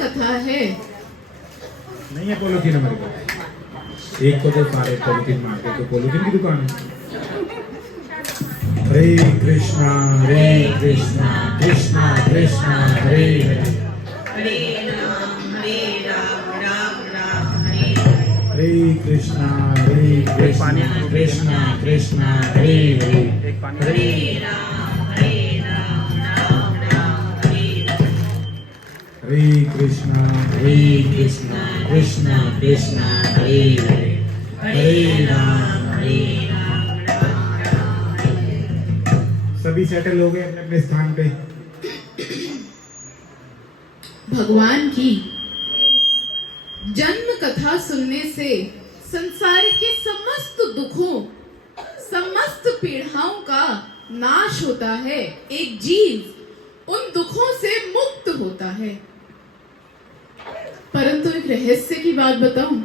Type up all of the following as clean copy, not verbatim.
कथा है। नहीं है पॉलिथीन हमारे पास, एक को तो सारे पॉलिथीन मारते तो पॉलिथीन की दुकान है। हरे कृष्णा कृष्णा कृष्णा हरे हरे, हरे राम राम राम हरे हरे। हरे कृष्णा कृष्णा कृष्णा हरे हरे, हरे राम राम राम हरे हरे। हरे कृष्णा कृष्णा कृष्णा हरे हरे, हरे राम राम राम हरे हरे। सभी सेटल हो गए अपने अपने स्थान पे। भगवान की जन्म कथा सुनने से संसार के समस्त दुखों, समस्त पीड़ाओं का नाश होता है। एक जीव उन दुखों से मुक्त होता है। परंतु एक रहस्य की बात बताऊं,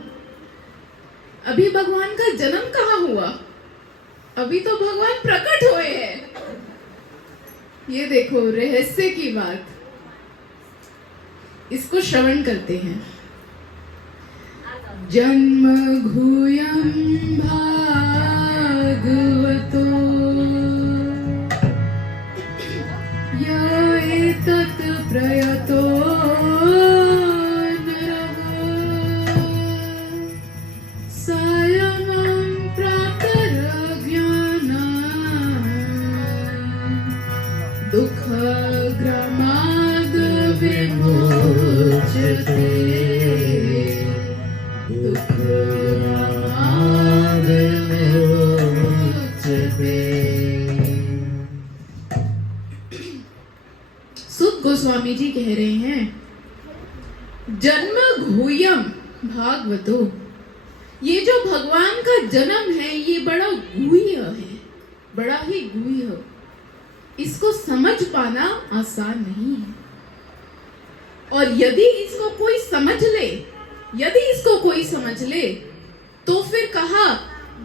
अभी भगवान का जन्म कहाँ हुआ? अभी तो भगवान प्रकट हुए हैं। ये देखो रहस्य की बात, इसको श्रवण करते हैं। जन्म घूयं भागवतो य एतत् प्रयतो नरः सायं प्रातरज्ञानं दुःखग्रामाद् विमुच्यते। सुत गोस्वामी जी कह रहे हैं, जन्म घूयम भागवतो, ये जो भगवान का जन्म है ये बड़ा गुह्य है, बड़ा ही गुह्य। इसको समझ पाना आसान नहीं है। और यदि इसको कोई समझ ले तो फिर कहा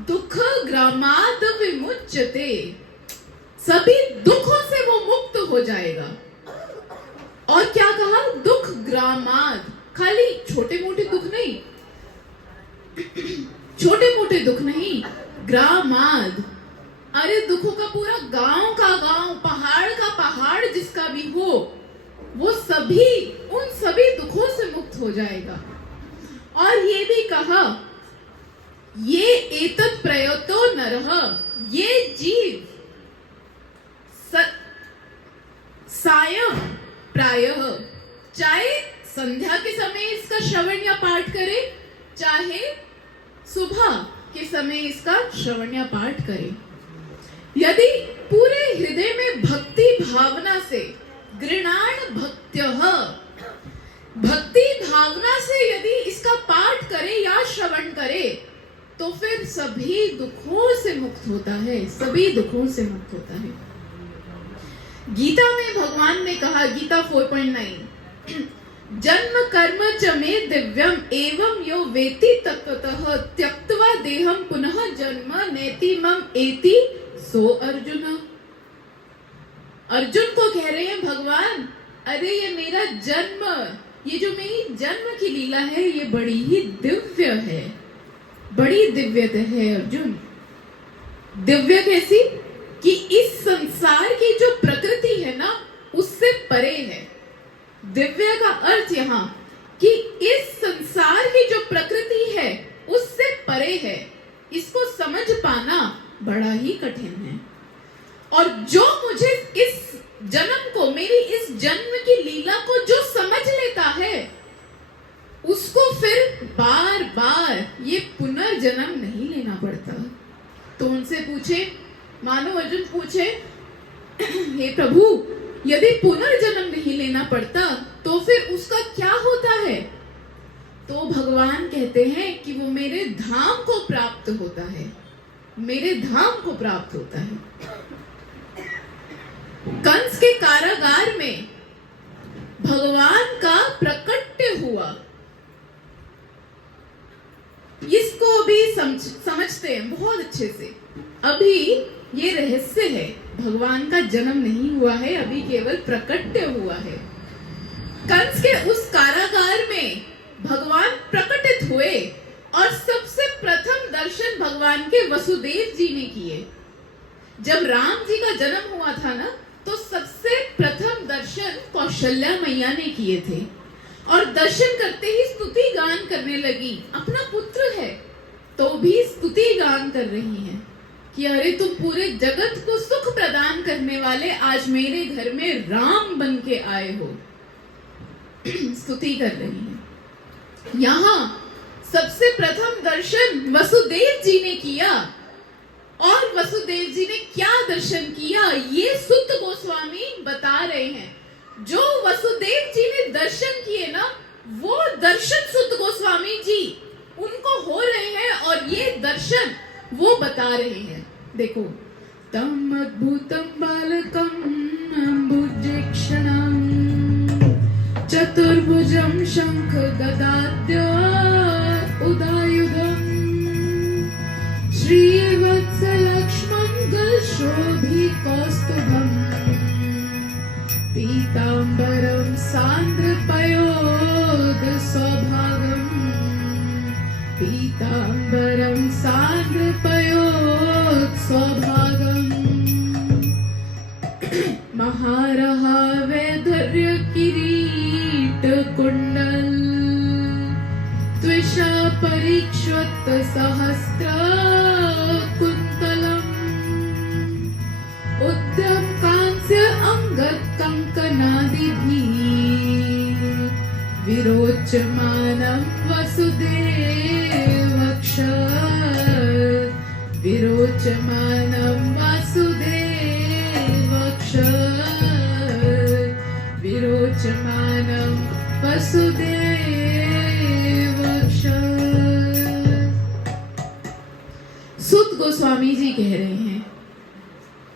दुख ग्रामाद विमुच्यते, सभी दुखों से वो मुक्त हो जाएगा। और क्या कहा? दुख ग्रामाद, खाली छोटे मोटे दुख नहीं, छोटे मोटे दुख नहीं, ग्रामाद, अरे दुखों का पूरा गांव का गांव, पहाड़ का पहाड़ जिसका भी हो, वो सभी, उन सभी दुखों से मुक्त हो जाएगा। और ये भी कहा, ये एतत् प्रयतो नरः, ये जीव सायं प्रायः, चाहे संध्या के समय इसका श्रवण या पाठ करे, चाहे सुबह के समय इसका श्रवण या पाठ करे, यदि पूरे हृदय में भक्ति भावना से, गृणाण भक्त्यः, भक्ति भावना से यदि इसका पाठ करे या श्रवण करे, तो फिर सभी दुखों से मुक्त होता है, सभी दुखों से मुक्त होता है। गीता में भगवान ने कहा, गीता 4.9, जन्म कर्म च मे दिव्यम एवं यो वेति तत्वतः त्यक्त्वा देहम पुनः जन्म नेति मम एति सो अर्जुन। अर्जुन को कह रहे हैं भगवान, अरे ये मेरा जन्म, ये जो मेरी जन्म की लीला है, ये बड़ी ही दिव्य है, बड़ी दिव्यता है अर्जुन। दिव्य कैसी? कि इस संसार की जो प्रकृति है ना, उससे परे है। दिव्य का अर्थ यहाँ कि इस संसार की जो प्रकृति है उससे परे है। इसको समझ पाना बड़ा ही कठिन है। और जो मुझे इस जन्म को, मेरी इस जन्म की लीला को जो समझ लेता है, उसको फिर बार बार ये पुनर्जन्म नहीं लेना पड़ता। तो उनसे पूछे, मानो अर्जुन पूछे, हे प्रभु, यदि पुनर्जन्म नहीं लेना पड़ता तो फिर उसका क्या होता है? तो भगवान कहते हैं कि वो मेरे धाम को प्राप्त होता है, मेरे धाम को प्राप्त होता है। कंस के कारागार में भगवान का प्रकट्य हुआ, इसको भी समझते हैं बहुत अच्छे से। अभी ये रहस्य है, भगवान का जन्म नहीं हुआ है, अभी केवल प्रकट्य हुआ है। कंस के उस कारागार भगवान प्रकटित हुए और सबसे प्रथम दर्शन भगवान के वसुदेव जी ने किए। जब राम जी का जन्म हुआ था ना, तो सबसे प्रथम दर्शन कौशल्या मैया ने किए थे और दर्शन करते ही स्तुति गान करने लगी। अपना पुत्र है तो भी स्तुति गान कर रही हैं कि अरे तुम पूरे जगत को सुख प्रदान करने वाले आज मेरे घर में राम बन के आए हो। स्तुति कर रही हैं। यहाँ सबसे प्रथम दर्शन वसुदेव जी ने किया और वसुदेव जी ने क्या दर्शन किया ये सुत गोस्वामी बता रहे हैं। जो वसुदेव जी ने दर्शन किए ना, वो दर्शन सुत गोस्वामी जी उनको हो रहे हैं और ये दर्शन वो बता रहे हैं। देखो, तम अद्भुतम बालकम अम्बुजेक्षणम चतुर्भुजम शंख गदाद्य उदायुधम श्रीवत्स लक्ष्मण शोभिकौस्तुभम् पीताम्बरं सान्द्रपयोध सौभागम् पीताम्बरं सान्द्रपयोध सौभागम् महारहा वैधर्य किरीट कुंडल त्विषा परीक्षवत सहस्त्र कुंतलम् उद्यम कांस्य अंगद कंकनादिभिः विरोचमानं वसुदेवक्षत विरोचमानं वसुदेवक्षत विरोचमानं वसुदेवक्षत। सुत गोस्वामी जी कह रहे हैं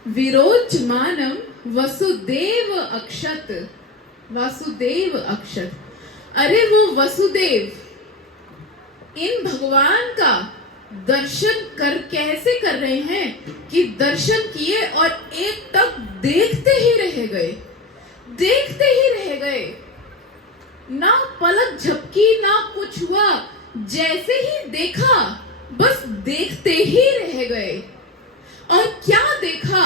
विरोचमानम वसुदेव अक्षत, वासुदेव अक्षत। अरे वो वसुदेव इन भगवान का दर्शन कैसे कर रहे हैं कि दर्शन किए और एक तक देखते ही रह गए, देखते ही रह गए, ना पलक झपकी ना कुछ हुआ, जैसे ही देखा बस देखते ही रह गए। और क्या देखा?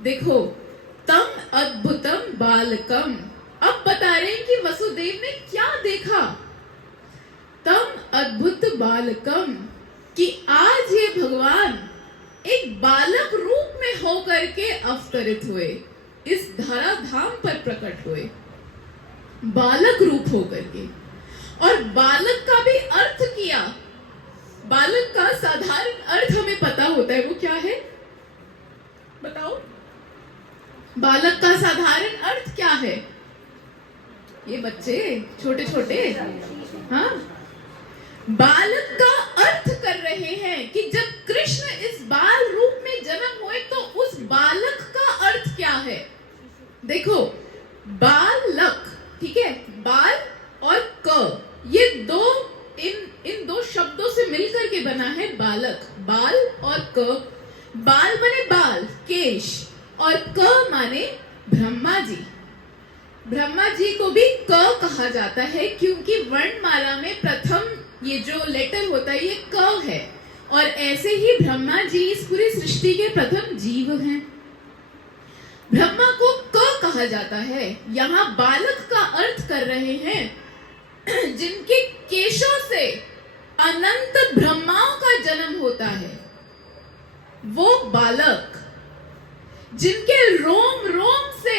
देखो, तम अद्भुतम बालकम। अब बता रहे हैं कि वसुदेव ने क्या देखा। तम अद्भुत बालकम, कि आज ये भगवान एक बालक रूप में होकर के अवतरित हुए, इस धराधाम पर प्रकट हुए, बालक रूप होकर के। और बालक का भी अर्थ किया। बालक का साधारण अर्थ हमें पता होता है, वो क्या है बताओ? बालक का साधारण अर्थ क्या है? ये बच्चे छोटे छोटे, हाँ, बालक का अर्थ कर रहे हैं कि जब कृष्ण इस बाल रूप में जन्म हुए तो उस बालक का अर्थ क्या है? देखो, बालक, ठीक है, बाल और क, ये दो इन दो शब्दों से मिलकर के बना है बालक। बाल और क, बाल माने बाल, केश, और क माने ब्रह्मा जी। ब्रह्मा जी को भी क कहा जाता है क्योंकि वर्णमाला में प्रथम ये जो लेटर होता है ये क है, और ऐसे ही ब्रह्मा जी इस पूरी सृष्टि के प्रथम जीव हैं। ब्रह्मा को क कहा जाता है। यहाँ बालक का अर्थ कर रहे हैं जिनके केशों से अनंत ब्रह्माओं का जन्म होता है, वो बालक। जिनके रोम रोम से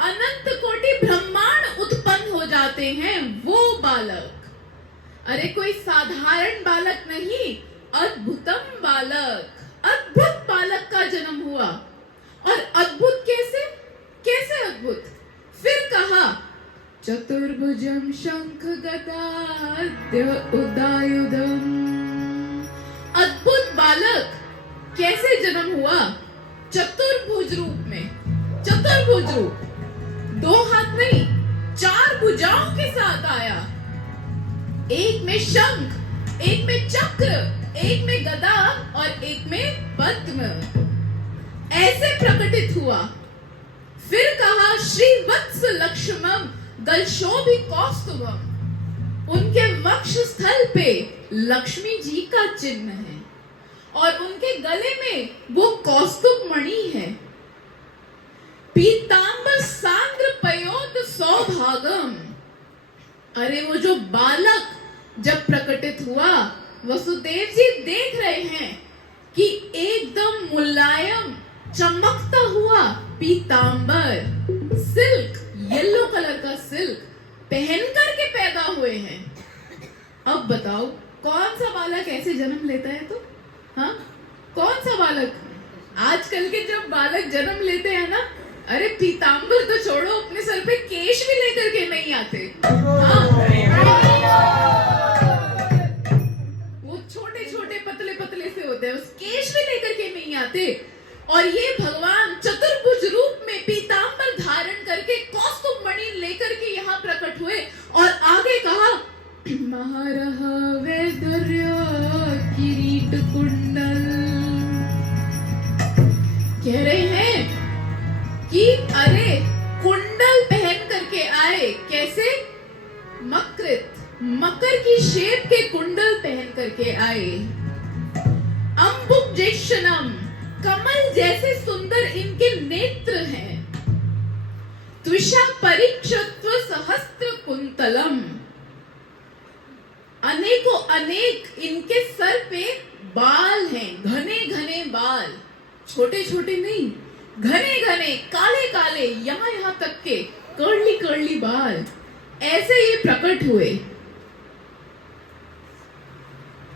अनंत कोटि ब्रह्मांड उत्पन्न हो जाते हैं, वो बालक। अरे कोई साधारण बालक नहीं, अद्भुतम बालक, अद्भुत बालक का जन्म हुआ। और अद्भुत कैसे? कैसे अद्भुत? फिर कहा चतुर्भुजम शंख गदाद्य उदायुधम। अद्भुत बालक कैसे जन्म हुआ? चतुर्भुज रूप में। चतुर्भुज रूप, दो हाथ नहीं, चार भुजाओं के साथ आया। एक में शंख, एक में चक्र, एक में गदा और एक में पद्म, ऐसे प्रकटित हुआ। फिर कहा श्री वत्स लक्ष्मणम दलशोभिकौस्तुभम। उनके वक्ष स्थल पे लक्ष्मी जी का चिन्ह है और उनके गले में वो कौस्तुभ मणि है। पीतांबर सांद्र पयोद सौभागम। अरे वो जो बालक जब प्रकटित हुआ, वसुदेव जी देख रहे हैं कि एकदम मुलायम चमकता हुआ पीतांबर सिल्क, येलो कलर का सिल्क पहन करके पैदा हुए हैं। अब बताओ कौन सा बालक ऐसे जन्म लेता है? तो हाँ, कौन सा बालक? आजकल के जब बालक जन्म लेते हैं ना, अरे पीतांबर तो छोड़ो, अपने सर पे केश भी लेकर के नहीं आते। हाँ, वो छोटे छोटे पतले पतले से होते हैं, उस केश भी लेकर के नहीं आते। और ये भगवान चतुर्भुज रूप में पीतांबर धारण करके कौस्तुभ मणि लेकर के यहाँ प्रकट हुए और आगे कहा महारह वैदर्य किरीट कुंडल। कह रहे हैं कि अरे कुंडल पहन करके आए। कैसे? मकृत, मकर की शेप के कुंडल पहन करके आए। अम्बुजैक्षणम, कमल जैसे सुंदर इनके नेत्र हैं। त्विषा परीक्षत्व सहस्त्र कुंतलम, अनेकों अनेक इनके सर पे बाल हैं, घने घने बाल, छोटे छोटे नहीं, घने घने काले काले, यहाँ यहाँ तक के कर्ली कर्ली बाल। ऐसे ये प्रकट हुए।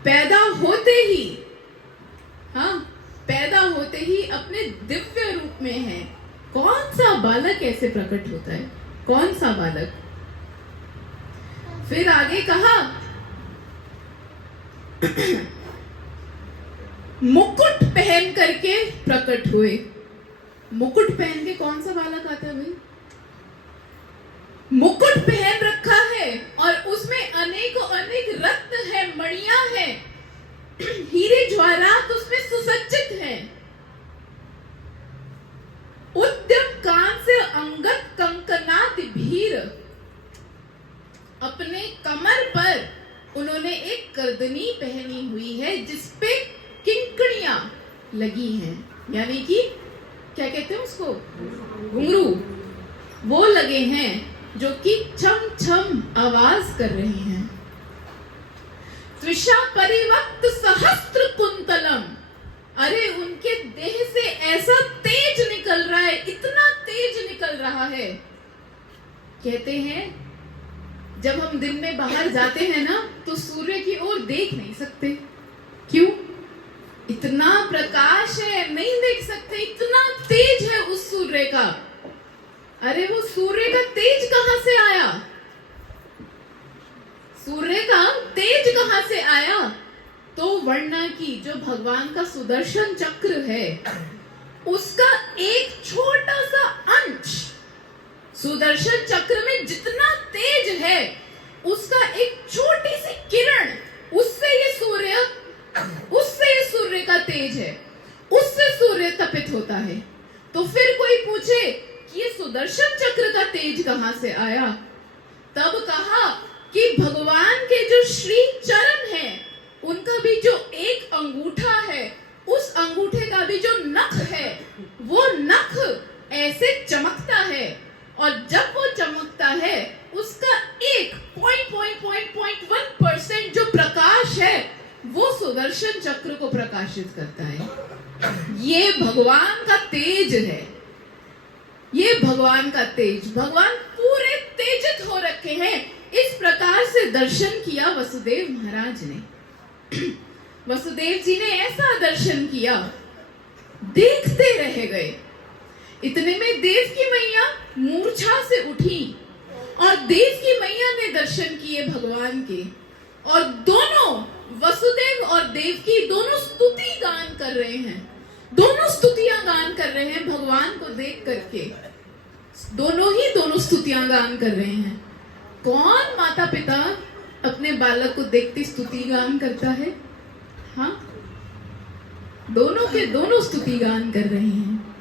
पैदा होते ही, हाँ, पैदा होते ही अपने दिव्य रूप में है। कौन सा बालक ऐसे प्रकट होता है? कौन सा बालक? फिर आगे कहा मुकुट पहन करके प्रकट हुए। मुकुट पहन के कौन सा बालक आता है भाई? मुकुट पहन रखा है और उसमें अनेकों अनेक रत्न है, मणियां हैं, हीरे ज्वारात उसमें सुसज्जित हैं। उद्यम कान से अंगत कंकनात भीर, अपने कमर पर उन्होंने एक करदनी पहनी हुई है जिसपे किंकड़ियां लगी हैं, यानी कि क्या कहते हैं उसको, घुंघरू, वो लगे हैं जो कि छम छम आवाज कर रहे हैं। त्विषा परिवक्त सहस्त्र कुंतलम, अरे उनके देह से ऐसा तेज निकल रहा है, इतना तेज निकल रहा है। कहते हैं जब हम दिन में बाहर जाते हैं ना तो सूर्य की ओर देख नहीं सकते। क्यों? इतना प्रकाश है, नहीं देख सकते, इतना तेज है उस सूर्य का। अरे वो सूर्य का तेज कहां से आया? सूर्य का तेज कहां से आया? तो वर्णा की जो भगवान का सुदर्शन चक्र है उसका एक छोटा सा अंश, सुदर्शन चक्र में जितना तेज है उसका एक छोटी सी किरण, उससे ये सूर्य का तेज है, उससे सूर्य तपित होता है। तो फिर कोई पूछे कि ये सुदर्शन चक्र का तेज कहां से आया? तब कहा कि भगवान के जो श्री चरण है उनका भी जो एक अंगूठा है, उस अंगूठे का भी जो नख है, वो नख ऐसे चमकता है और जब वो चमकता है उसका एक 0.1% जो प्रकाश है वो सुदर्शन चक्र को प्रकाशित करता है। ये भगवान का तेज है, ये भगवान का तेज। भगवान पूरे तेजित हो रखे हैं। इस प्रकार से दर्शन किया वसुदेव महाराज ने। वसुदेव जी ने ऐसा दर्शन किया, देखते रह गए। इतने में देव की मैया मूर्छा से उठी और देव की मैया ने दर्शन किए भगवान के, और दोनों वसुदेव और देवकी दोनों स्तुति गान कर रहे हैं, दोनों स्तुतियां गान कर रहे हैं भगवान को देख करके। दोनों स्तुतियां गान कर रहे हैं। कौन माता पिता अपने बालक को देखते स्तुति गान करता है? हाँ, दोनों के दोनों स्तुति गान कर रहे हैं।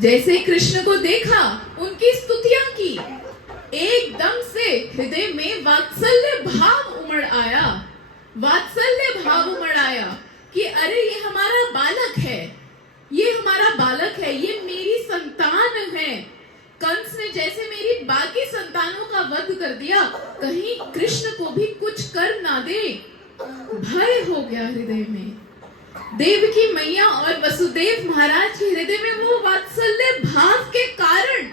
जैसे कृष्ण को देखा, उनकी स्तुतियां की, एकदम से हृदय में वात्सल्य भाव वात्सल्य भाव उमड़ आया कि अरे ये हमारा बालक है, ये हमारा बालक है, ये मेरी संतान है। कंस ने जैसे मेरी बाकी संतानों का वध कर दिया, कहीं कृष्ण को भी कुछ कर ना दे। भय हो गया हृदय में। देवकी मैया और वसुदेव महाराज के हृदय में वो वात्सल्य भाव के कारण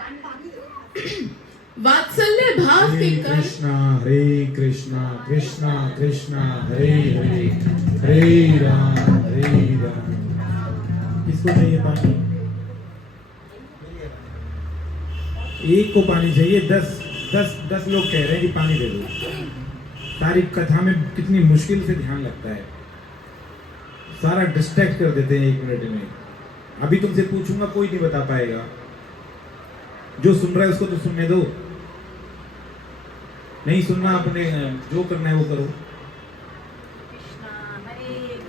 वात्सल्य भाव के कारण हरे कृष्णा कृष्णा कृष्णा हरे हरे हरे राम। किसको चाहिए पानी? एक को पानी चाहिए, 10 लोग कह रहे हैं कि पानी दे दो। सारी कथा में कितनी मुश्किल से ध्यान लगता है, सारा डिस्ट्रैक्ट कर देते हैं 1 मिनट में। अभी तुमसे पूछूंगा कोई नहीं बता पाएगा, जो सुन रहा है उसको तो सुनने दो, नहीं सुनना अपने जो करना है वो करो।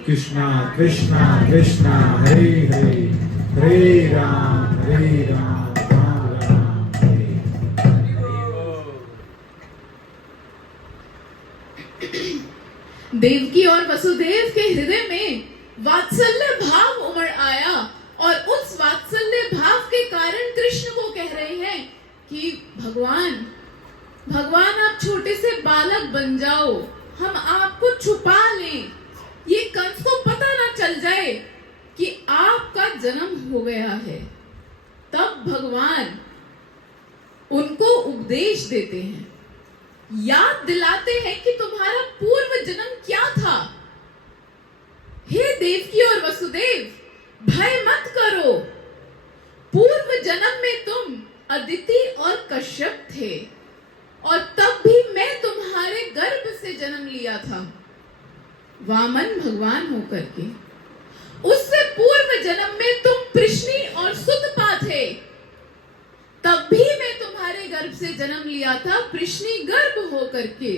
कृष्णा कृष्णा कृष्णा हरे हरे हरे राम राम राम हरे। देवकी और वसुदेव के हृदय में वात्सल्य भाव उमड़ आया और उस वात्सल्य भाव के कारण कृष्ण को कह रहे हैं कि भगवान आप छोटे से बालक बन जाओ, हम आपको छुपा लें, ये कंस को पता ना चल जाए कि आपका जन्म हो गया है। तब भगवान उनको उपदेश देते हैं, याद दिलाते हैं कि तुम्हारा पूर्व जन्म क्या था। हे देवकी और वसुदेव, भय मत करो, पूर्व जन्म में तुम अदिति और कश्यप थे और तब भी मैं तुम्हारे गर्भ से जन्म लिया था, वामन भगवान होकर के। उससे पूर्व जन्म में तुम कृष्णी और सुतपा थे, तब भी मैं तुम्हारे गर्भ से जन्म लिया था, कृष्णी गर्भ होकर के।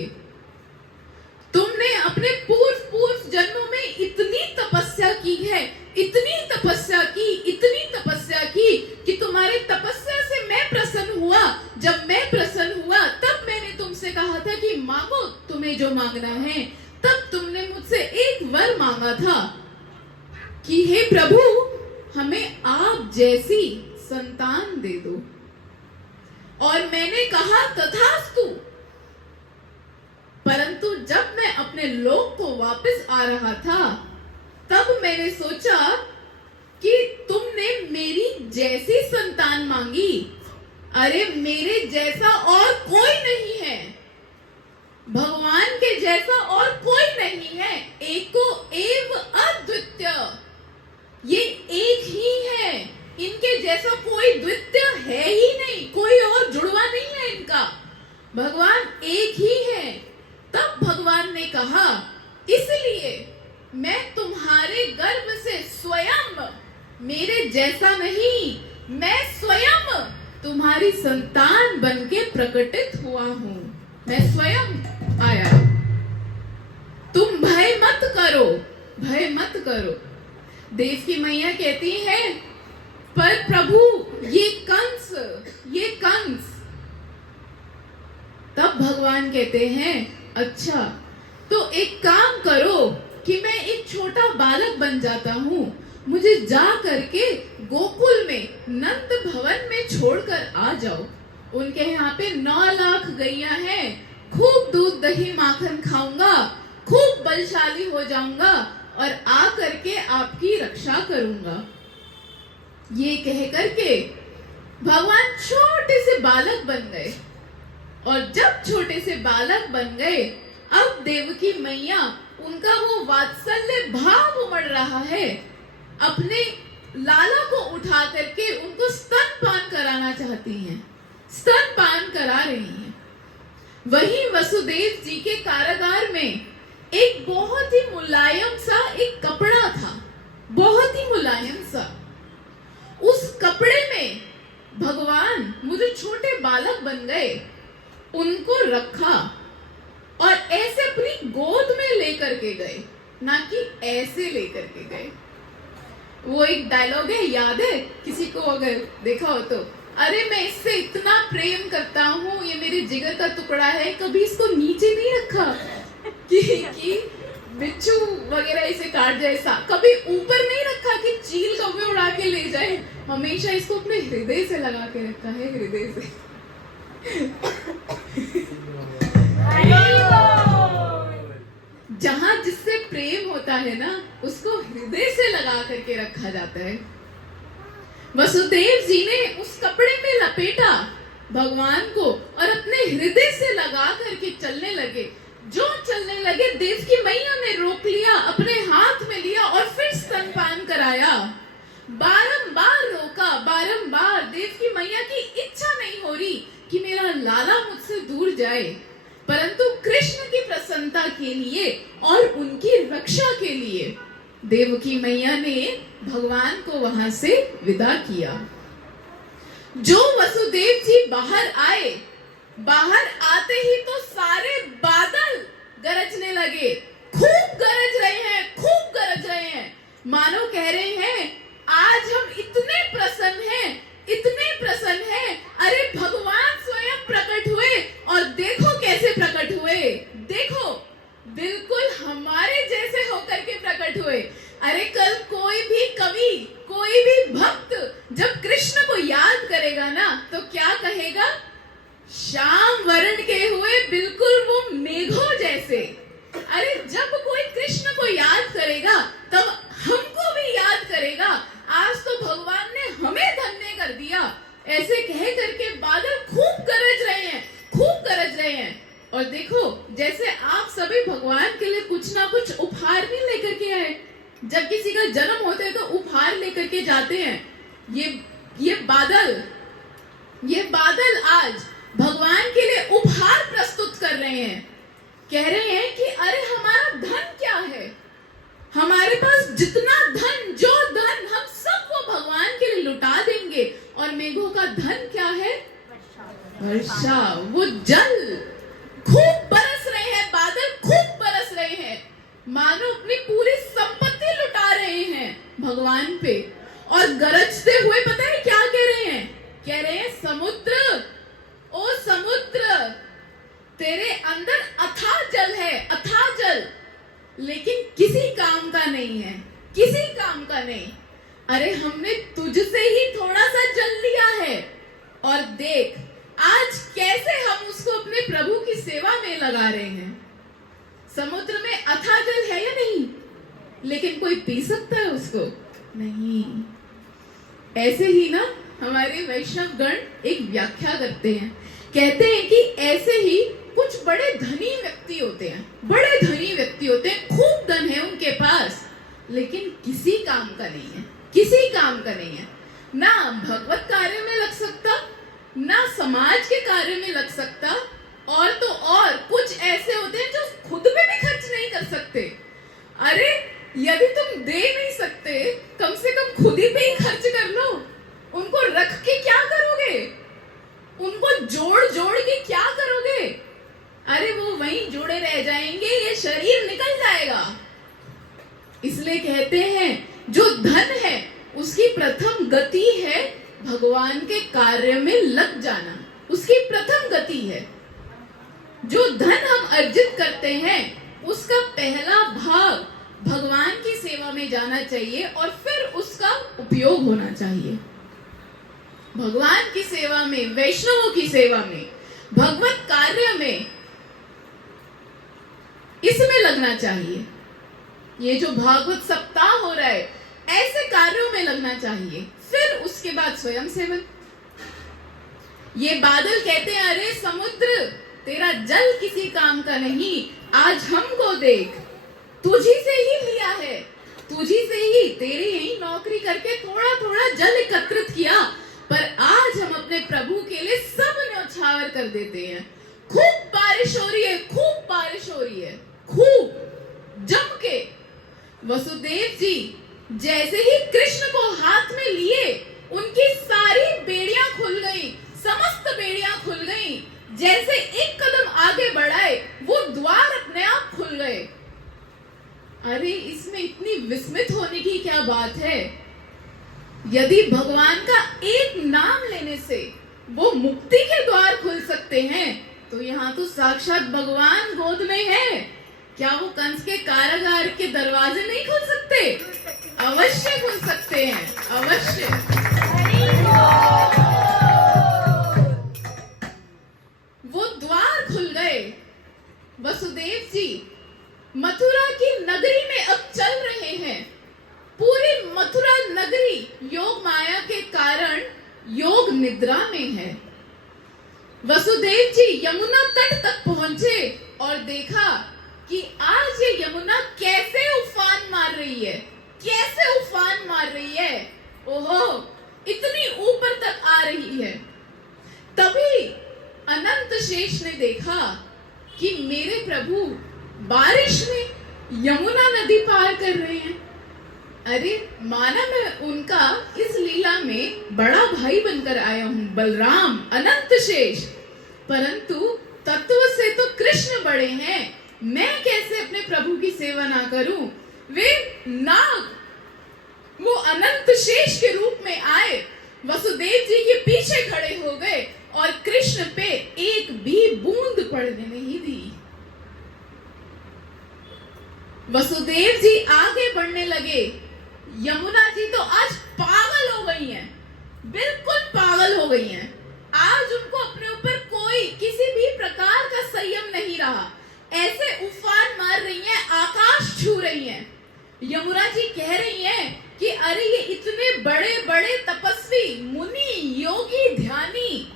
तुमने अपने पूर्व जन्मों में इतनी तपस्या की है, इतनी तपस्या की कि तुम्हारे तपस्या से मैं प्रसन्न हुआ। जब मैं प्रसन्न हुआ तब मैंने तुमसे कहा था कि मांगो तुम्हें जो मांगना है। तब तुमने मुझसे एक वर मांगा था कि हे प्रभु, हमें आप जैसी संतान दे दो, और मैंने कहा तथास्तु। परंतु जब मैं अपने लोक को वापस आ रहा था, तब मैंने सोचा कि तुमने मेरी जैसी संतान मांगी। अरे मेरे जैसा और कोई नहीं है, भगवान के जैसा और कोई नहीं है, एको एव अद्वितीय, ये एक ही है, इनके जैसा कोई द्वितीय है ही नहीं, कोई और जुड़वा नहीं है इनका, भगवान एक ही है। तब भगवान ने कहा, इसलिए मैं तुम्हारे गर्भ से स्वयं, मेरे जैसा नहीं, मैं स्वयं तुम्हारी संतान बनके प्रकटित हुआ हूं, मैं स्वयं आया। तुम भय मत करो, भय मत करो। देवकी मैया कहती है, पर प्रभु ये कंस। तब भगवान कहते हैं, अच्छा तो एक काम करो कि मैं एक छोटा बालक बन जाता हूँ, मुझे जा करके गोकुल में नंद भवन में छोड़कर आ जाओ। उनके यहाँ पे 9 लाख गैया हैं, खूब दूध दही माखन खाऊंगा, खूब बलशाली हो जाऊंगा और आ करके आपकी रक्षा करूंगा। ये कह करके भगवान छोटे से बालक बन गए। और जब छोटे से बालक बन गए, अब देवकी मैया, उनका वो वात्सल्य भाव उमड़ रहा है, अपने लाला को उठा करके उनको स्तनपान कराना चाहती हैं, स्तनपान करा रही हैं। वहीं वसुदेव जी के कारागार में एक बहुत ही मुलायम सा एक कपड़ा था, बहुत ही मुलायम सा। उस कपड़े में भगवान मुझे छोटे बालक बन गए, उनको रखा और ऐसे अपनी गोद में लेकर के गए, ना कि ऐसे लेकर के गए। वो एक डायलॉग है, याद है किसी को अगर देखा हो तो, अरे मैं इससे इतना प्रेम करता हूँ, ये मेरे जिगर का टुकड़ा है, कभी इसको नीचे नहीं रखा कि बिच्छू वगैरह इसे काट जाए, कभी ऊपर नहीं रखा कि चील कभी उड़ा के ले जाए, हमेशा इसको अपने हृदय से लगा के रखा है, हृदय से। जहां जिससे प्रेम होता है ना, उसको हृदय से लगा करके रखा जाता है। वसुदेव जी ने उस कपड़े में लपेटा भगवान को और अपने हृदय से लगा करके चलने लगे। जो चलने लगे, देव की मैया ने रोक लिया, अपने हाथ में लिया और फिर स्तनपान कराया। बारंबार रोका, बारंबार। देव की मैया की इच्छा नहीं हो रही कि मेरा लाला मुझसे दूर जाए, परंतु कृष्ण की प्रसन्नता के लिए और उनकी रक्षा के लिए देवकी मैया ने भगवान को वहां से विदा किया। जो वसुदेव जी बाहर आए, बाहर आते ही तो सारे बादल गरजने लगे। खूब गरज रहे हैं, खूब गरज रहे हैं, मानो कह रहे हैं आज हम इतने प्रसन्न हैं, इतने प्रसन्न हैं। अरे भगवान स्वयं प्रकट हुए और देखो कैसे प्रकट हुए, देखो बिल्कुल हमारे जैसे होकर के प्रकट हुए। अरे कल कोई भी कवि, कोई भी भक्त जब कृष्ण को याद करेगा ना, तो क्या कहेगा? श्याम वर्ण के हुए बिल्कुल वो मेघों जैसे। अरे जब कोई कृष्ण को याद करेगा तब हमको भी याद करेगा। आज तो भगवान ने हमें धन्य कर दिया। ऐसे कह करके बादल खूब गरज रहे हैं, खूब गरज रहे हैं। और देखो जैसे आप सभी भगवान के लिए कुछ ना कुछ उपहार भी लेकर के आए। जब किसी का जन्म होता है तो उपहार लेकर के जाते हैं। ये बादल आज भगवान के लिए उपहार प्रस्तुत कर रहे हैं। कह रहे हैं कि अरे हमारा धन क्या है, हमारे पास जितना धन, जो धन, हम सब वो भगवान के लिए लुटा देंगे। और मेघों का धन क्या है? वर्षा, वो जल। खूब बरस रहे हैं बादल, खूब बरस रहे हैं, मानो अपनी पूरी संपत्ति लुटा रहे हैं भगवान पे। और गरजते हुए पता है क्या कह रहे हैं? कह रहे हैं समुद्र, ओ समुद्र, तेरे अंदर अथाह जल है, अथाह जल, लेकिन किसी काम का नहीं है, किसी काम का नहीं। अरे हमने तुझसे ही थोड़ा सा जल लिया है और देख आज कैसे हम उसको अपने प्रभु की सेवा में लगा रहे हैं। समुद्र में अथाह जल है या नहीं? लेकिन कोई पी सकता है उसको? नहीं। ऐसे ही ना हमारे वैष्णव गण एक व्याख्या करते हैं, कहते हैं कि ऐसे ही कुछ बड़े धनी व्यक्ति होते हैं, बड़े धनी व्यक्ति होते हैं, खूब धन है उनके पास, लेकिन किसी काम का नहीं है, किसी काम का नहीं है। ना भगवत कार्य में लग सकता, ना समाज के कार्य में लग सकता, और तो और कुछ ऐसे होते हैं जो खुद पे भी खर्च नहीं कर सकते। अरे यदि तुम दे नहीं सकते, कम से कम खुद ही पे ही खर्च कर लो। उनको रख के क्या करोगे? उनको जोड़ जोड़ के क्या करोगे? अरे वो वहीं जुड़े रह जाएंगे, ये शरीर निकल जाएगा। इसलिए कहते हैं जो धन है उसकी प्रथम गति है भगवान के कार्य में लग जाना, उसकी प्रथम गति है। जो धन हम अर्जित करते हैं उसका पहला भाग भगवान की सेवा में जाना चाहिए और फिर उसका उपयोग होना चाहिए। भगवान की सेवा में, वैष्णवों की सेवा में, भगवत कार्य में, इसमें लगना चाहिए। ये जो भागवत सप्ताह हो रहा है, ऐसे कार्यों में लगना चाहिए, फिर उसके बाद स्वयं सेवन। ये बादल कहते हैं अरे समुद्र, तेरा जल किसी काम का नहीं, आज हमको देख, तुझी से ही लिया है, तुझी से ही, तेरी यही नौकरी करके थोड़ा थोड़ा जल एकत्रित किया, पर आज हम अपने प्रभु के लिए सब न्यौछावर कर देते हैं। खूब बारिश हो रही है, खूब बारिश हो रही है, खूब जम के। वसुदेव जी जैसे ही कृष्ण को हाथ में लिए, उनकी सारी बेड़ियां खुल गई, समस्त बेड़ियां खुल गई। जैसे एक कदम आगे बढ़ाए, वो द्वार अपने आप खुल गए। अरे इसमें इतनी विस्मित होने की क्या बात है? यदि भगवान का एक नाम लेने से वो मुक्ति के द्वार खुल सकते हैं, तो यहाँ तो साक्षात भगवान गोद में है। क्या वो कंस के कारागार के दरवाजे नहीं खुल सकते? अवश्य खुल सकते हैं, अवश्य। वो द्वार खुल गए। वसुदेव जी मथुरा की नगरी में अब चल रहे हैं। पूरी मथुरा नगरी योग माया के कारण योग निद्रा में है। वसुदेव जी यमुना तट तक पहुंचे और देखा कि आज ये यमुना कैसे उफान मार रही है, कैसे उफान मार रही है। ओहो, इतनी ऊपर तक आ रही है। तभी अनंत शेष ने देखा कि मेरे प्रभु बारिश में यमुना नदी पार कर रहे हैं। अरे माना मैं उनका इस लीला में बड़ा भाई बनकर आया हूं, बलराम अनंत शेष, परंतु तत्व से तो कृष्ण बड़े हैं। मैं कैसे अपने प्रभु की सेवा ना करूं? वे नाग वो अनंत शेष के रूप में आए, वसुदेव जी के पीछे खड़े हो गए और कृष्ण पे एक भी बूंद पड़ने नहीं दी। वसुदेव जी आगे बढ़ने लगे। यमुना जी तो आज पागल हो गई हैं, बिल्कुल पागल हो गई हैं। आज उनको अपने ऊपर कोई किसी भी प्रकार का संयम नहीं रहा। ऐसे उफान मार रही हैं, आकाश छू रही हैं। यमुना जी कह रही हैं कि अरे ये इतने बड़े बड़े तपस्वी मुनि योगी ध्यानी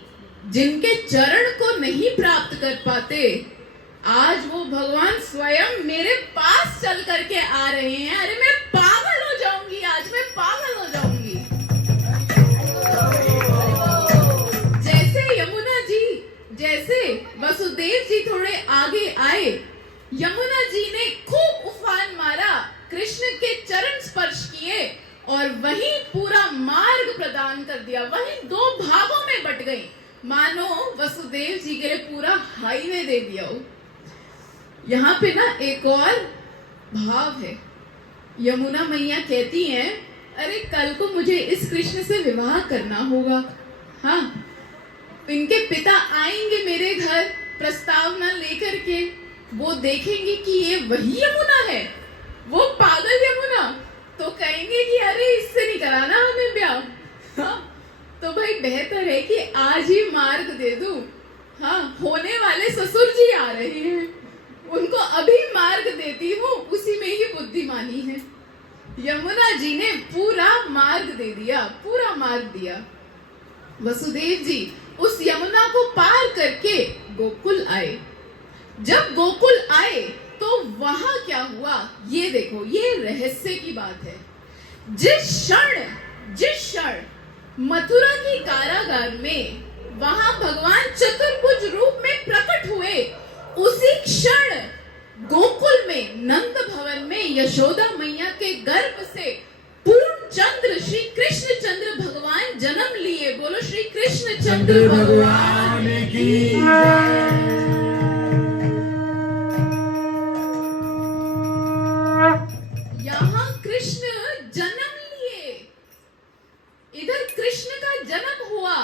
जिनके चरण को नहीं प्राप्त कर पाते, आज वो भगवान स्वयं मेरे पास चल करके आ रहे हैं। अरे मैं पागल हो जाऊंगी, आज मैं पागल हो जाऊंगी। जैसे वसुदेव जी थोड़े आगे आए, यमुना जी ने खूब उफान मारा, कृष्ण के चरण स्पर्श किए और वहीं पूरा मार्ग प्रदान कर दिया। वहीं दो भागों में बट गई, मानो वसुदेव जी के लिए पूरा हाईवे दे दिया हो। यहाँ पे ना एक और भाव है। यमुना मैया कहती हैं, अरे कल को मुझे इस कृष्ण से विवाह करना होगा। हाँ, इनके पिता आएंगे मेरे घर प्रस्तावना लेकर के, वो देखेंगे कि ये वही यमुना है, वो पागल यमुना, तो कहेंगे कि अरे इससे नहीं कराना हमें ब्याह। हाँ, तो भाई बेहतर है कि आज ही मार्ग दे दूं। हाँ, होने वाले ससुर जी आ रहे हैं, उनको अभी मार्ग देती हूँ, उसी में ही बुद्धिमानी है। यमुना जी ने पूरा मार्ग दे दिया, पूरा मार्ग दिया। वसुदेव जी उस यमुना को पार करके गोकुल आए। जब गोकुल आए तो वहां क्या हुआ, ये देखो, ये रहस्य की बात है। जिस क्षण मथुरा की कारागार में वहां भगवान चतुर्भुज रूप में प्रकट हुए, उसी क्षण गोकुल में नंद भवन में यशोदा मैया के गर्भ से पूर्ण चंद्र श्री कृष्ण चंद्र भगवान जन्म लिए। बोलो श्री कृष्ण चंद्र भगवान की। यहाँ कृष्ण जन्म लिए, इधर कृष्ण का जन्म हुआ,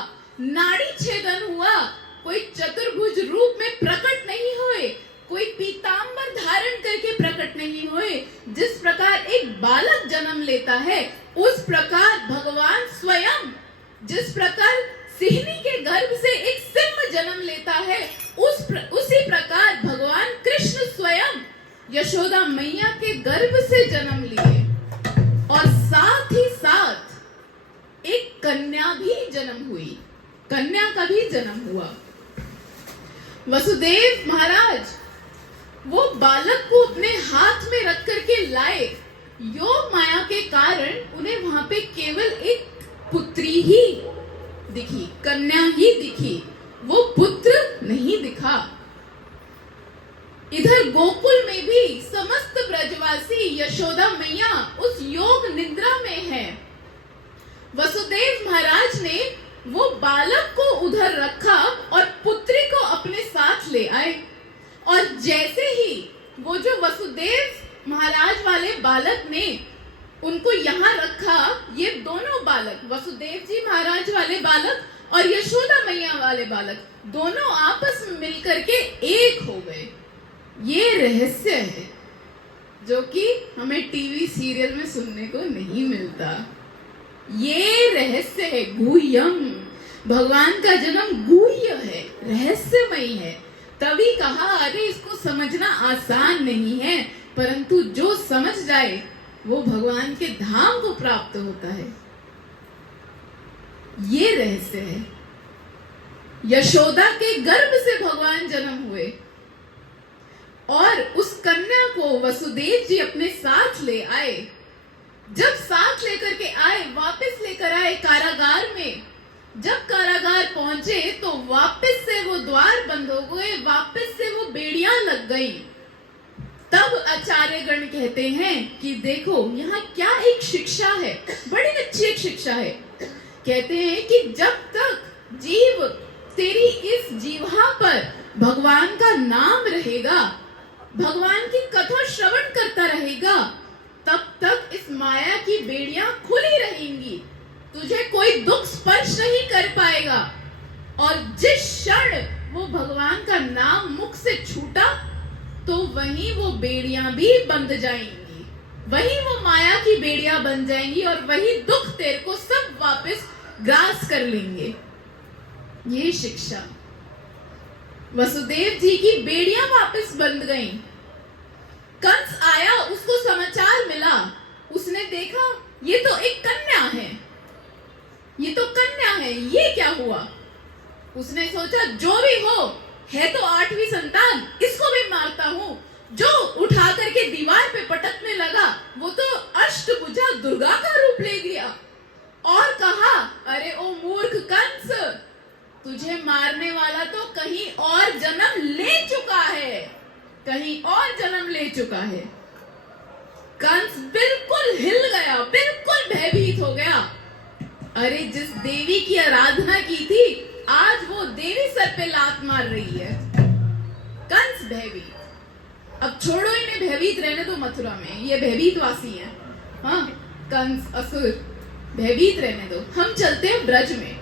नाड़ी छेदन हुआ। कोई चतुर्भुज रूप में प्रकट नहीं हुए, कोई पीतांबर धारण करके प्रकट नहीं हुए। जिस प्रकार एक बालक जन्म लेता है, उस प्रकार भगवान स्वयं, जिस प्रकार सिंहनी के गर्भ से एक सिंह जन्म लेता है, उसी प्रकार भगवान कृष्ण स्वयं यशोदा मैया के गर्भ से जन्म लिए। और साथ ही साथ एक कन्या भी जन्म हुई, कन्या का भी जन्म हुआ। वसुदेव महाराज वो बालक को अपने हाथ में रख करके लाए। योग माया के कारण उन्हें वहां पे केवल एक पुत्री ही दिखी, कन्या ही दिखी, वो पुत्र नहीं दिखा। इधर गोकुल में भी समस्त ब्रजवासी यशोदा मैया उस योग निद्रा में है। वसुदेव महाराज ने वो बालक को उधर रखा और पुत्री को अपने साथ ले आए। और जैसे ही वो जो वसुदेव महाराज वाले बालक ने उनको यहाँ रखा, ये दोनों बालक, वसुदेव जी महाराज वाले बालक और यशोदा मैया वाले बालक, दोनों आपस में मिलकर के एक हो गए। ये रहस्य है जो कि हमें टीवी सीरियल में सुनने को नहीं मिलता। ये रहस्य है गुह्यम। भगवान का जन्म गुह्य है, रहस्यमयी है। तभी कहा अरे इसको समझना आसान नहीं है, परंतु जो समझ जाए वो भगवान के धाम को प्राप्त होता है। ये रहस्य है। यशोदा के गर्भ से भगवान जन्म हुए और उस कन्या को वसुदेव जी अपने साथ ले आए। जब साथ लेकर के आए, वापस लेकर आए कारागार में। जब कारागार पहुंचे तो वापस से वो द्वार बंद हो गए, वापस से वो बेड़ियां लग गई। तब आचार्यगण कहते हैं कि देखो यहाँ क्या एक शिक्षा है, बड़ी अच्छी एक शिक्षा है। कहते हैं कि जब तक जीव तेरी इस जीवा पर भगवान का नाम रहेगा, भगवान की कथा श्रवण करता रहेगा, तब तक इस माया की बेड़ियां खुली रहेंगी, तुझे कोई दुख स्पर्श नहीं कर पाएगा। और जिस क्षण वो भगवान का नाम मुख से छूटा तो वहीं वो बेड़ियां भी बंद जाएंगी, वहीं वो माया की बेड़ियां बन जाएंगी और वही दुख तेरे को सब वापस ग्रास कर लेंगे। ये शिक्षा। वसुदेव जी की बेड़ियां वापस बंद गईं। कंस आया, उसको समाचार मिला, उसने देखा ये तो एक कन्या है, ये तो कन्या है, ये क्या हुआ। उसने सोचा जो भी हो, है तो 8वीं संतान, इसको भी मारता हूं। जो उठा करके दीवार पे पटकने लगा वो तो अष्टभुजा दुर्गा का रूप ले लिया और कहा अरे ओ मूर्ख कंस, तुझे मारने वाला तो कहीं और जन्म ले चुका है, कहीं और जन्म ले चुका है। कंस बिल्कुल हिल गया, बिल्कुल भयभीत हो गया। अरे जिस देवी की आराधना की थी, आज वो देवी सर पे लात मार रही है। कंस भयभीत। अब छोड़ो इन्हें भयभीत रहने दो मथुरा में, ये भयभीत वासी हैं। हाँ, कंस असुर भयभीत रहने दो। हम चलते हैं ब्रज में।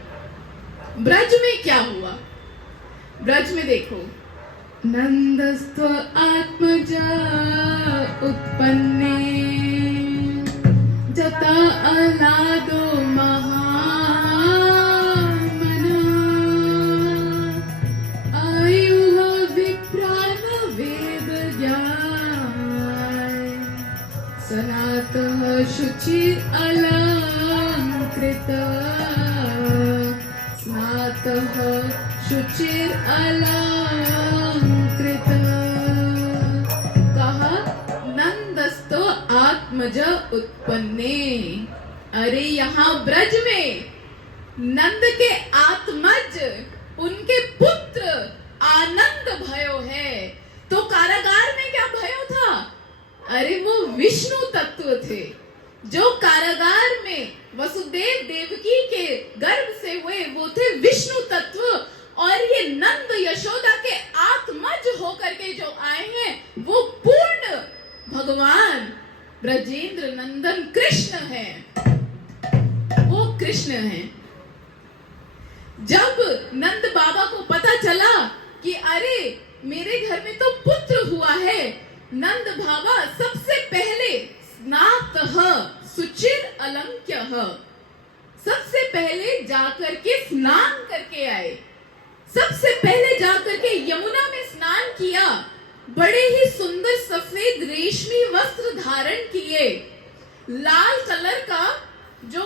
ब्रज में क्या हुआ? ब्रज में देखो, नंदस्त्व आत्मजा उत्पन्ने जता अनादो महामना आयुः विप्रान वेद ज्ञाय सनातः शुचिर अलंकृत स्नातः शुचिर अलंकृत। कहा नंदस्तो आत्मज उत्पन्ने। अरे यहाँ ब्रज में नंद के आत्मज, उनके पुत्र आनंद भयो है। तो कारागार में क्या भयो था? अरे वो विष्णु तत्व थे जो कारागार में वसुदेव देवकी के गर्भ से हुए, वो थे विष्णु तत्व। और ये नंद यशोदा के आत्मज होकर के जो आए हैं वो पूर्ण भगवान ब्रजेंद्र नंदन कृष्ण है, वो कृष्ण है। जब नंद बाबा को पता चला कि अरे मेरे घर में तो पुत्र हुआ है, नंद बाबा सबसे पहले स्नातः शुचिर अलंक्यः, सबसे पहले जाकर के स्नान करके आए। सबसे पहले जाकर के यमुना में स्नान किया, बड़े ही सुंदर सफेद रेशमी वस्त्र धारण किए, लाल कलर का जो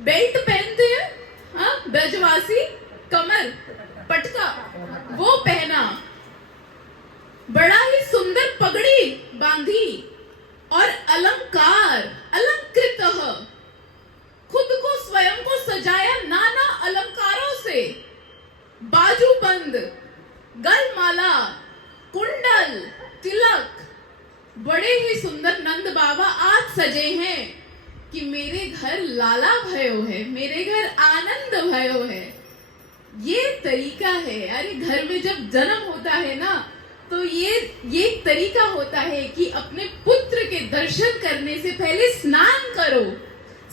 बेल्ट पहनते हैं, हाँ ब्रजवासी, कमर पटका वो पहना, बड़ा ही सुंदर पगड़ी बांधी और अलंकार अलंकृत, खुद को स्वयं को सजाया नाना अलंकारों से, बाजूबंद, गलमाला, कुंडल, तिलक, बड़े ही सुंदर नंद बाबा आज सजे हैं कि मेरे घर लाला भयो है, मेरे घर आनंद भयो है। ये तरीका है। अरे घर में जब जन्म होता है ना, तो ये तरीका होता है कि अपने पुत्र के दर्शन करने से पहले स्नान करो।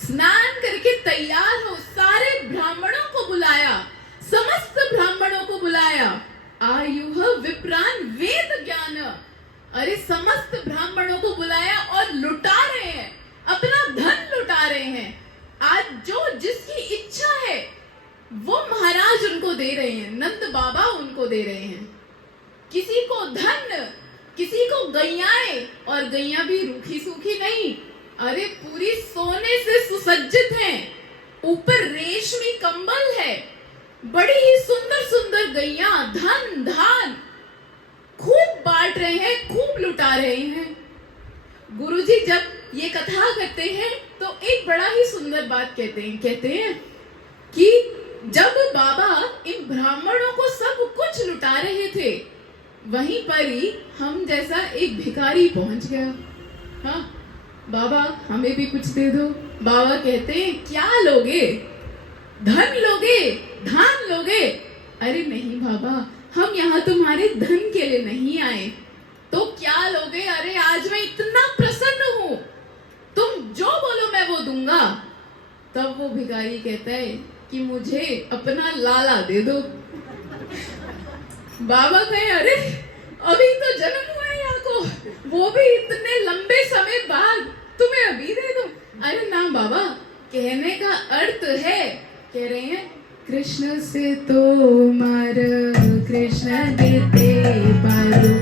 स्नान करके तैयार हो, सारे ब्राह्मणों को बुलाया, समस्त ब्राह्मणों को बुलाया। आयुः विप्रान वेद ज्ञान, अरे समस्त ब्राह्मणों को बुलाया और लुटा रहे हैं, अपना धन लुटा रहे हैं। आज जो जिसकी इच्छा है वो महाराज उनको दे रहे हैं, नंद बाबा उनको दे रहे हैं। किसी को धन, किसी को गैयाएं, और गैया भी रूखी सूखी नहीं, अरे पूरी सोने से सुसज्जित हैं, ऊपर रेशमी कंबल है, बड़ी ही सुंदर सुंदर गैया, धन धान खूब बांट रहे हैं, खूब लुटा रहे हैं। गुरुजी जब ये कथा करते हैं तो एक बड़ा ही सुंदर बात कहते हैं कि जब बाबा इन ब्राह्मणों को सब कुछ लुटा रहे थे, वहीं पर ही हम जैसा एक भिखारी पहुंच गया। हाँ बाबा हमें भी कुछ दे दो। बाबा कहते हैं क्या लोगे, धन लोगे, धान लोगे? अरे नहीं बाबा, हम यहाँ तुम्हारे धन के लिए नहीं आए। तो क्या लोगे? अरे आज मैं इतना प्रसन्न हूँ, तुम जो बोलो मैं वो दूंगा। तब वो भिखारी कहता है कि मुझे अपना लाला दे दो। बाबा कहे अरे अभी तो जन्म हुआ है यहाँ को, वो भी इतने लंबे समय बाद, तुम्हें अभी दे दो? अरे ना बाबा, कहने का अर्थ है, कह रहे हैं कृष्ण से तो मार, कृष्ण देते पारो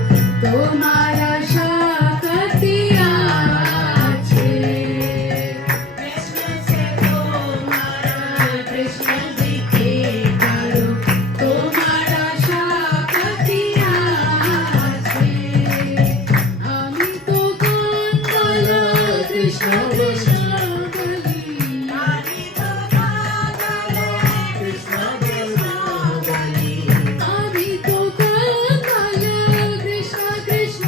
तुम्हारा शाकतिया छे। कृष्ण से तुम्हारा, कृष्ण देते पारो तुम्हारा शाकतिया छे। आमी तो कंगाल कृष्ण कृष्ण बली, आमी तो पागल कृष्ण कृष्ण बली, आमी तो कंगाल कृष्ण कृष्ण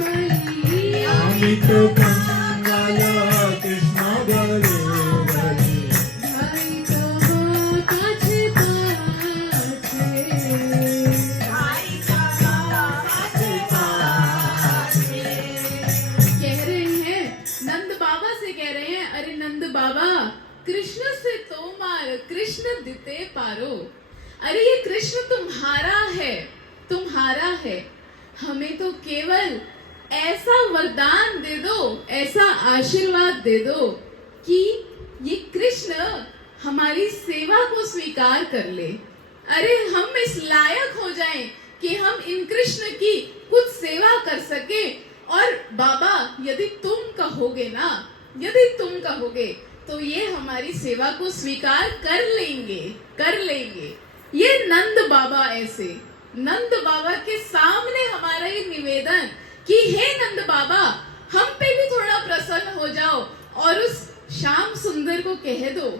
बली। आमी तो कंगाल कृष्ण बली बली। भाई तो काछे काछे, भाई का पाछे पाछे। कह रहे हैं नंद बाबा से, कह रहे हैं अरे नंद बाबा, कृष्ण से तो मार, कृष्ण दिते पारो। अरे ये कृष्ण तुम्हारा है, तुम्हारा है, हमें तो केवल ऐसा वरदान दे दो, ऐसा आशीर्वाद दे दो कि ये कृष्ण हमारी सेवा को स्वीकार कर ले। अरे हम इस लायक हो जाएं कि हम इन कृष्ण की कुछ सेवा कर सके। और बाबा यदि तुम कहोगे ना, यदि तुम कहोगे तो ये हमारी सेवा को स्वीकार कर लेंगे, कर लेंगे। ये नंद बाबा ऐसे, नंद बाबा के सामने हमारा ये निवेदन कि हे नंद बाबा, हम पे भी थोड़ा प्रसन्न हो जाओ और उस श्याम सुंदर को कह दो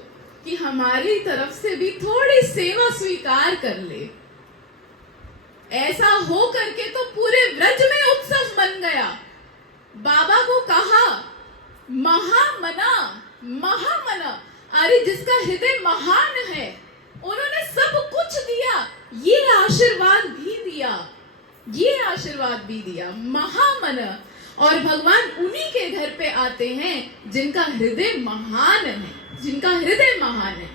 कि हमारी तरफ से भी थोड़ी सेवा स्वीकार कर ले। ऐसा हो करके तो पूरे व्रज में उत्सव बन गया। बाबा को कहा महामना, महामना, अरे जिसका हृदय महान है, उन्होंने सब कुछ दिया, ये आशीर्वाद भी दिया, ये आशीर्वाद भी दिया, महामन। और भगवान उन्हीं के घर पे आते हैं जिनका हृदय महान है, जिनका हृदय महान है।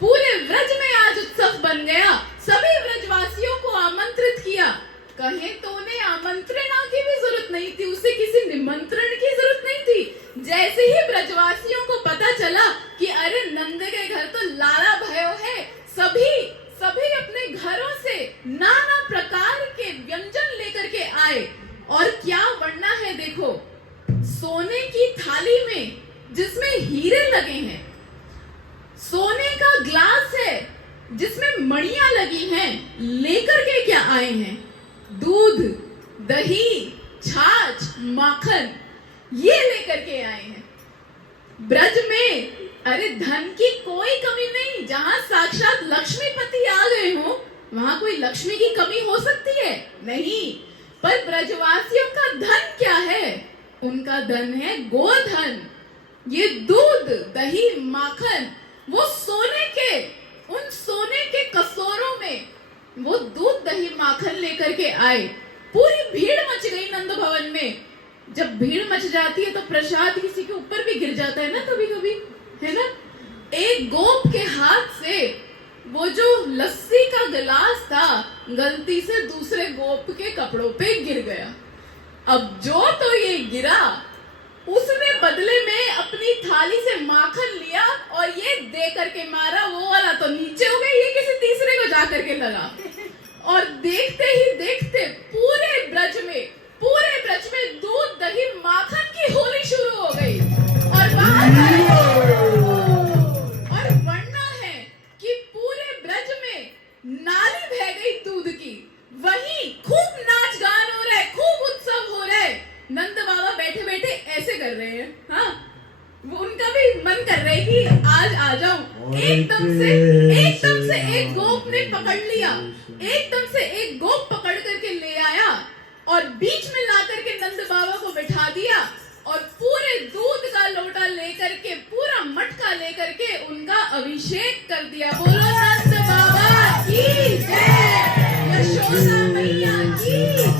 पूरे व्रज में आज उत्सव बन गया, सभी व्रजवासियों को आमंत्रित किया। कहे तो उन्हें आमंत्रण की भी जरूरत नहीं थी, उसे किसी निमंत्रण की जरूरत नहीं थी। जैसे ही ब्रजवासियों को पता चला कि अरे नंद के घर तो लाला भयो है, सभी अपने घरों से नाना प्रकार के व्यंजन लेकर के आए। और क्या बनना है देखो, सोने की थाली में जिसमें हीरे लगे हैं, सोने का ग्लास है जिसमें मणियां लगी हैं, लेकर के क्या आए हैं? दूध, दही, छाछ, माखन, ये लेकर के आए हैं। ब्रज में अरे धन की कोई कमी नहीं, जहां साक्षात लक्ष्मीपति आ गए हो वहां कोई लक्ष्मी की कमी हो सकती है? नहीं। पर ब्रजवासियों का धन क्या है? उनका धन है गोधन। ये दूध, दही, माखन, वो सोने के, उन सोने के कसोरों में वो दूध, दही, माखन लेकर के आए। पूरी भीड़ मच गई नंद भवन में। जब भीड़ मच जाती है तो प्रसाद किसी के ऊपर भी गिर जाता है ना, कभी कभी, है ना। एक गोप के हाथ से वो जो लस्सी का गिलास था गलती से दूसरे गोप के कपड़ों पे गिर गया। अब जो तो ये गिरा, उसने बदले में अपनी थाली से माखन लिया और ये दे करके मारा। वो वाला तो नीचे हो गया, ये किसी तीसरे को जा करके लगा। और देखते ही देखते पूरे ब्रज में दूध दही माखन की होली शुरू हो गई। और वर्णना है कि पूरे ब्रज में नाली बह गई दूध की। वहीं खूब नाच गान हो रहा है, खूब उत्सव हो रहा है। नंद बाबा बैठे बैठे ऐसे कर रहे हैं, हाँ, वो उनका भी मन कर रहा है कि आज आ जाऊं। एकदम से एक गोप ने पकड़ लिया, एकदम से एक गोप पकड़ करके ले आया और बीच में ला करके नंद बाबा को बिठा दिया और पूरे दूध का लोटा लेकर के, पूरा मटका लेकर के उनका अभिषेक कर दिया। बोलो नंद बाबा की जय, यशोदा मैया की जय।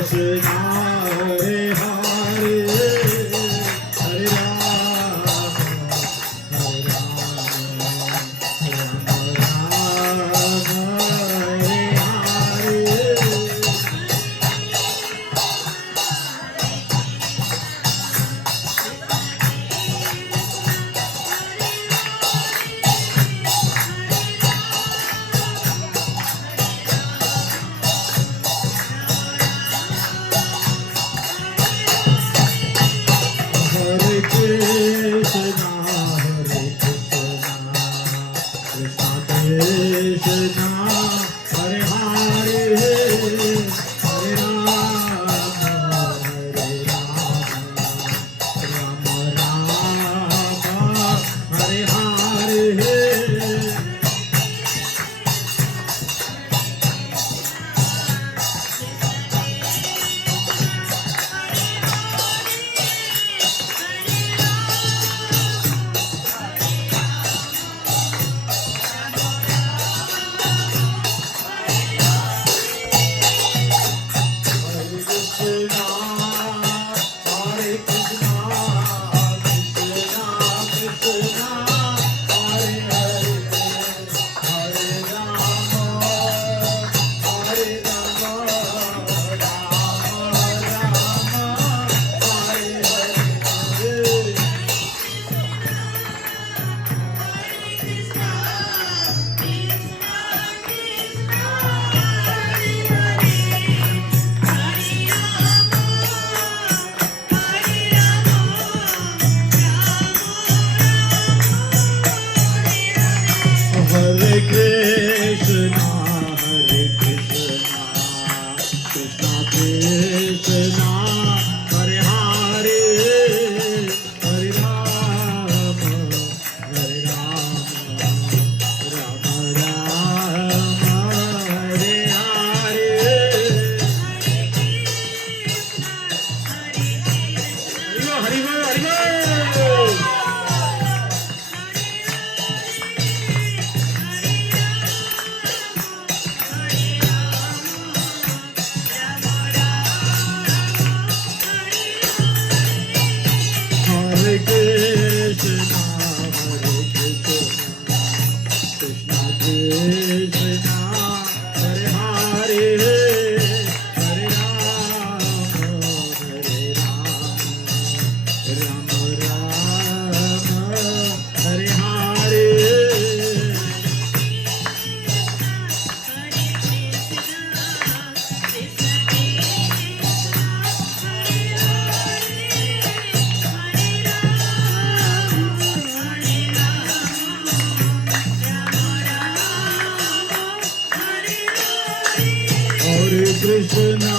कृष्णा हरे हरे हरे राम हरे राम राम हरे हरे। हरे कृष्णा कृष्णा कृष्णा हरे हरे हरे राम राम राम हरे हरे। हरे कृष्णा कृष्णा कृष्णा हरे हरे हरे राम राम राम हरे हरे। हरि बोल हरि बोल। हरे कृष्णा कृष्णा कृष्णा हरे हरे हरे राम राम राम हरे हरे। हरे कृष्णा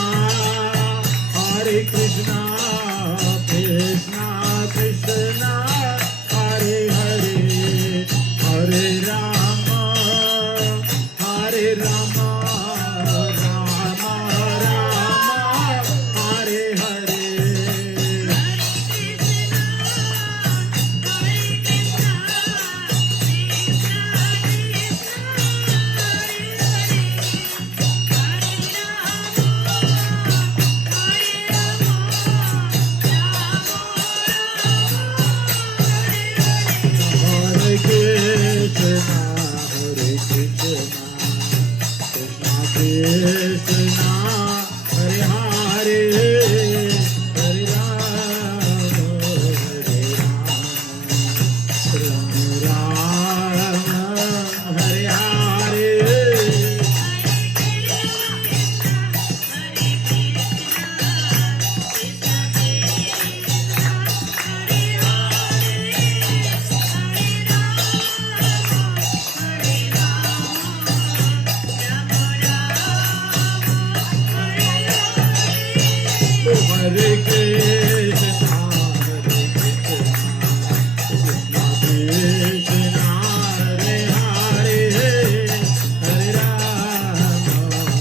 कृष्णा कृष्णा हरे हरे हरे राम राम राम हरे हरे। कृष्ण हरे हरे हरे राम राम राम हरे हरे हरे कृष्णा कृष्णा कृष्णा हरे हरे हरे राम राम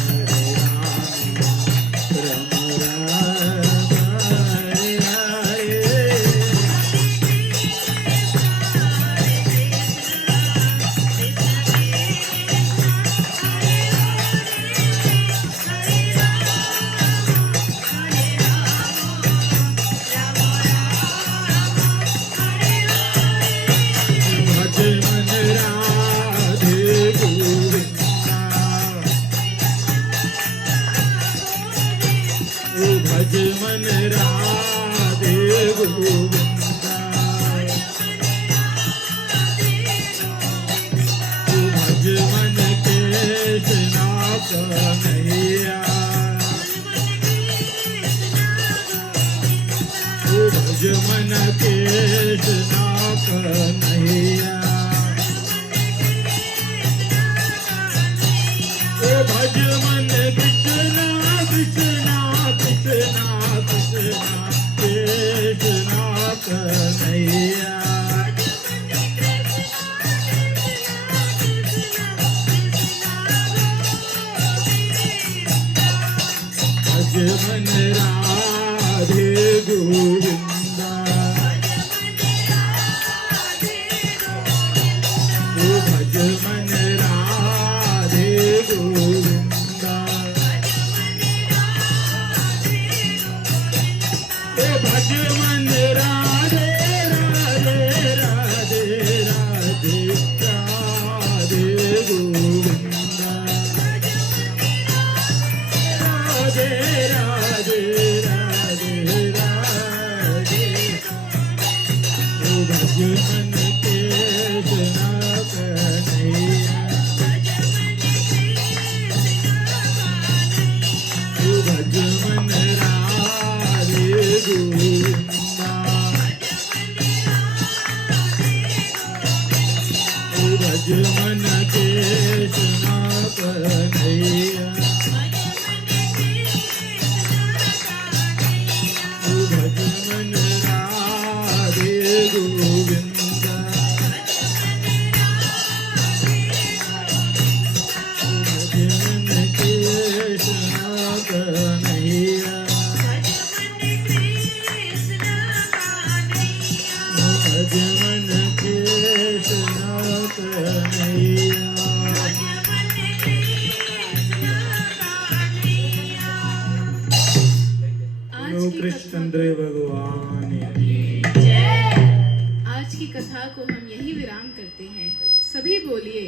हरे हरे भज मन राधे गोविंदा ओ भज मन राधे गोविंदा ओ भज मन कृष्णा कन्हैया ओ भज मन कृष्णा कन्हैया ओ भज मन कृष्णा कृष्णा कृष्णा कृष्णा कृष्णा कन्हैया भज मन राधे गोविंदा ओ भज मन राधे गोविंदा ओ भज मन राधे राधे राधे राधे राधे गोविंदा राधे राधे राधे राधे ओ भज मन कृष्णा कन्हैया ओ भज मन राधे गोविंदा ओ भज मन कृष्णा कन्हैया ओ भज मन राधे गोविंदा ओ भज मन कृष्णा कन्हैया ओ भज मन कृष्णा कन्हैया आज लो की कृष्णचंद्र भगवान आज की कथा को हम यही विराम करते हैं। सभी बोलिए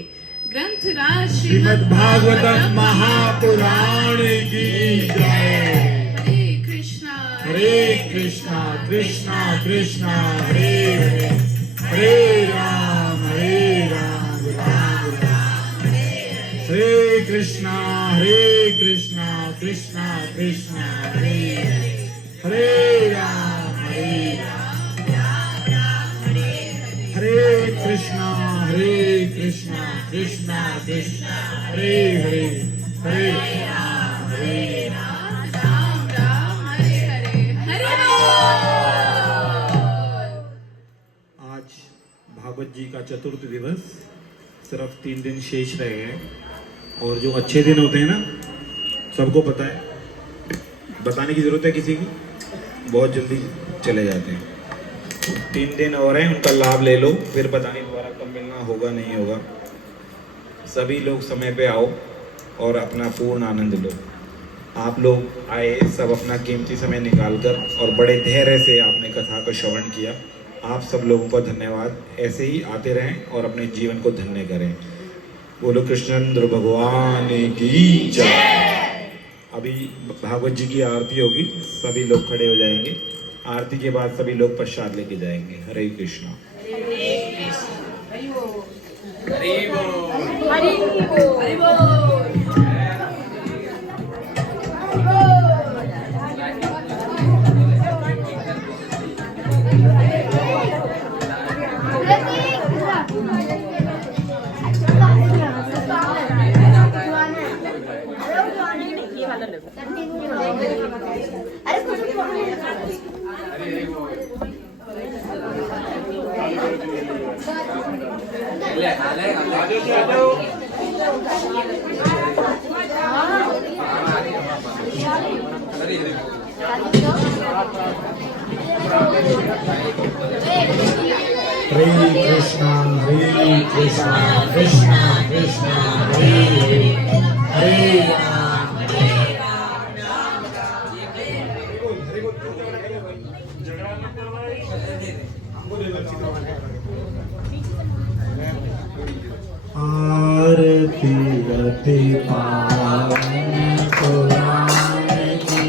ग्रंथराज श्रीमद् भागवतम महापुराण की जय। हरे कृष्णा कृष्णा कृष्णा कृष्णा हरे हरे हरे राम राम राम हरे कृष्णा कृष्णा कृष्णा हरे हरे हरे राम हरे कृष्णा कृष्णा कृष्णा हरे हरे हरे राम राम राम हरे हरे हरे बोल। आज भागवत जी का चतुर्थ दिवस, सिर्फ 3 दिन शेष रह गए। और जो अच्छे दिन होते हैं ना, सबको पता है, बताने की जरूरत है किसी की, बहुत जल्दी चले जाते हैं। 3 दिन और हैं, उनका लाभ ले लो, फिर पता नहीं दोबारा कब मिलना होगा नहीं होगा। सभी लोग समय पे आओ और अपना पूर्ण आनंद लो। आप लोग आए, सब अपना कीमती समय निकालकर और बड़े धैर्य से आपने कथा का श्रवण किया। आप सब लोगों का धन्यवाद। ऐसे ही आते रहें और अपने जीवन को धन्य करें। बोलो कृष्णेंद्र भगवान की जय। अभी भागवत जी की आरती होगी, सभी लोग खड़े हो जाएंगे। आरती के बाद सभी लोग प्रसाद लेके जाएंगे। हरे कृष्णा। हरे कृष्णा कृष्णा कृष्णा हरे हरे राम। आरती अति पावन पुराण की।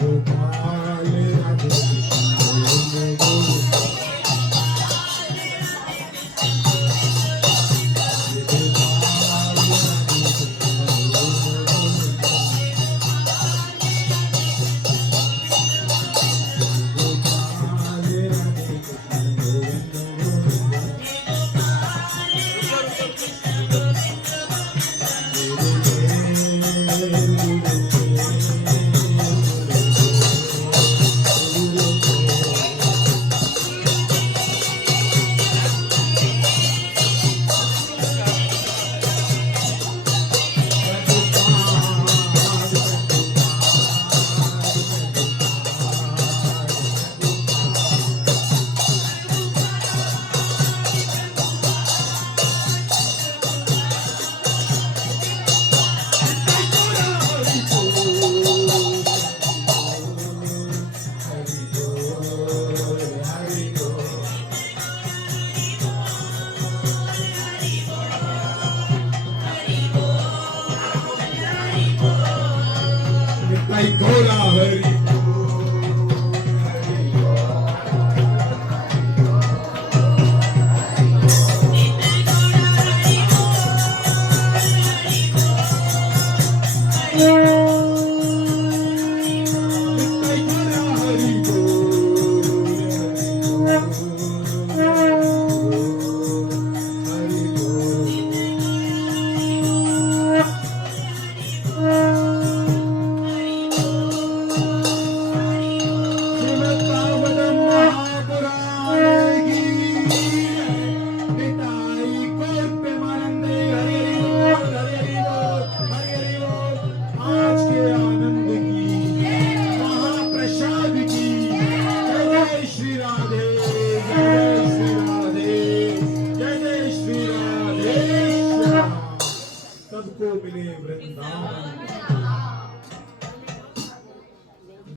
गोपाल राधे कृष्ण गोविंद निताई गौरा हरि निताई गौरा हरि श्रीमद् भागवतम महापुराण की निताई गौर प्रेमानंदे हरि हरि बोल हरि हरि बोल आज के आनंद की महाप्रसाद की जय श्री राधे जय श्री राधे जय श्री राधे सबको मिले वृंदावन